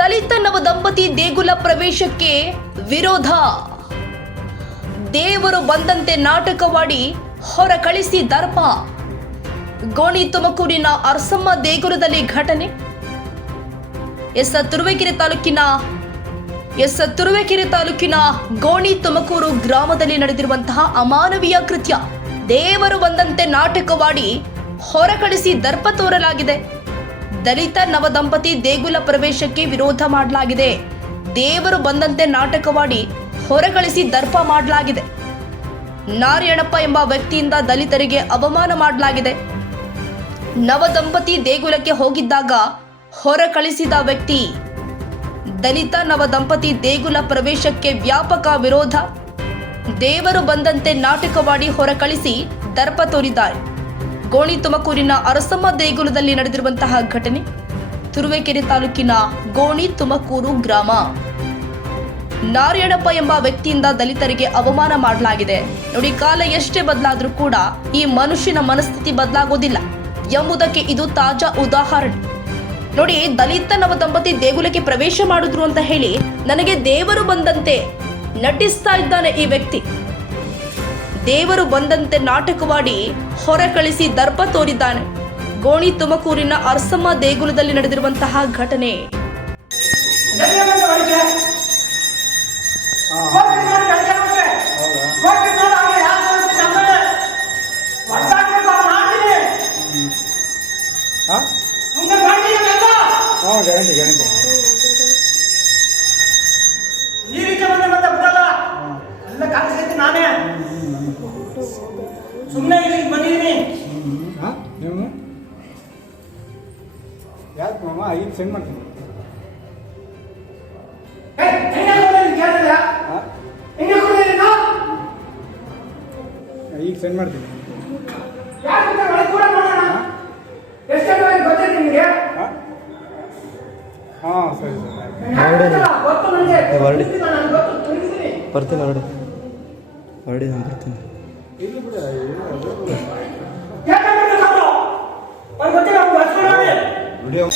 ದಲಿತ ನವದಂಪತಿ ದೇಗುಲ ಪ್ರವೇಶಕ್ಕೆ ವಿರೋಧ. ದೇವರು ಬಂದಂತೆ ನಾಟಕವಾಡಿ ಹೊರ ಕಳಿಸಿ ದರ್ಪ. ಗೋಣಿ ತುಮಕೂರಿನ ಅರಸಮ್ಮ ದೇಗುಲದಲ್ಲಿ ಘಟನೆ. ತುರುವೇಕೆರೆ ತಾಲೂಕಿನ ಗೋಣಿ ತುಮಕೂರು ಗ್ರಾಮದಲ್ಲಿ ನಡೆದಿರುವಂತಹ ಅಮಾನವೀಯ ಕೃತ್ಯ. ದೇವರು ಬಂದಂತೆ ನಾಟಕವಾಡಿ ಹೊರ ಕಳಿಸಿ ದರ್ಪ ತೋರಲಾಗಿದೆ. ದಲಿತ ನವದಂಪತಿ ದೇಗುಲ ಪ್ರವೇಶಕ್ಕೆ ವಿರೋಧ ಮಾಡಲಾಗಿದೆ. ದೇವರು ಬಂದಂತೆ ನಾಟಕವಾಡಿ ಹೊರಕಳಿಸಿ ದರ್ಪ ಮಾಡಲಾಗಿದೆ. ನಾರಾಯಣಪ್ಪ ಎಂಬ ವ್ಯಕ್ತಿಯಿಂದ ದಲಿತರಿಗೆ ಅವಮಾನ ಮಾಡಲಾಗಿದೆ. ನವದಂಪತಿ ದೇಗುಲಕ್ಕೆ ಹೋಗಿದ್ದಾಗ ಹೊರ ಕಳಿಸಿದ ವ್ಯಕ್ತಿ. ದಲಿತ ನವದಂಪತಿ ದೇಗುಲ ಪ್ರವೇಶಕ್ಕೆ ವ್ಯಾಪಕ ವಿರೋಧ. ದೇವರು ಬಂದಂತೆ ನಾಟಕವಾಡಿ ಹೊರ ಕಳಿಸಿ ದರ್ಪ ತೋರಿದ್ದಾರೆ. ಗೋಣಿ ತುಮಕೂರಿನ ಅರಸಮ್ಮ ದೇಗುಲದಲ್ಲಿ ನಡೆದಿರುವಂತಹ ಘಟನೆ. ತುರುವೇಕೆರೆ ತಾಲೂಕಿನ ಗೋಣಿ ತುಮಕೂರು ಗ್ರಾಮ. ನಾರಾಯಣಪ್ಪ ಎಂಬ ವ್ಯಕ್ತಿಯಿಂದ ದಲಿತರಿಗೆ ಅವಮಾನ ಮಾಡಲಾಗಿದೆ. ನೋಡಿ, ಕಾಲ ಎಷ್ಟೇ ಬದಲಾದ್ರೂ ಕೂಡ ಈ ಮನುಷ್ಯನ ಮನಸ್ಥಿತಿ ಬದಲಾಗೋದಿಲ್ಲ ಎಂಬುದಕ್ಕೆ ಇದು ತಾಜಾ ಉದಾಹರಣೆ. ನೋಡಿ, ದಲಿತ ನವದಂಪತಿ ದೇಗುಲಕ್ಕೆ ಪ್ರವೇಶ ಮಾಡಿದ್ರು ಅಂತ ಹೇಳಿ ನನಗೆ ದೇವರು ಬಂದಂತೆ ನಟಿಸ್ತಾ ಇದ್ದಾನೆ ಈ ವ್ಯಕ್ತಿ. ದೇವರು ಬಂದಂತೆ ನಾಟಕವಾಡಿ ಹೊರ ಕಳಿಸಿ ದರ್ಪ ತೋರಿದ್ದಾನೆ. ಗೋಣಿ ತುಮಕೂರಿನ ಅರಸಮ್ಮ ದೇಗುಲದಲ್ಲಿ ನಡೆದಿರುವಂತಹ ಘಟನೆ. ನಾನೇ ಸುಮ್ಮನೆ ಇಲ್ಲಿ ಬಂದಿದ್ದೀನಿ. ನೀವು ಯಾಕೆ ಮಾಮ ಈಗ ಸೆಂಡ್ ಮಾಡ್ತೀನಿ. ಈಗ ಸೆಂಡ್ ಮಾಡ್ತೀನಿ. ಹಾಂ ಸರಿ ಬರ್ತೀನಿ ಹೊರಡಿ ನಾನು ಬರ್ತೀನಿ. ಇಲ್ಲಿ ಬಿಡ ವಿಡಿಯೋ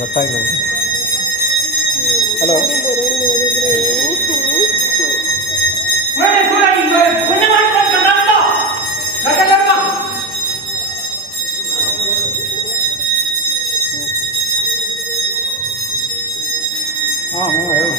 ಗೊತ್ತಾಗ್ಲಿ ಬಿಡು. ಹಲೋ, ಹಾಂ ಹೇಳು.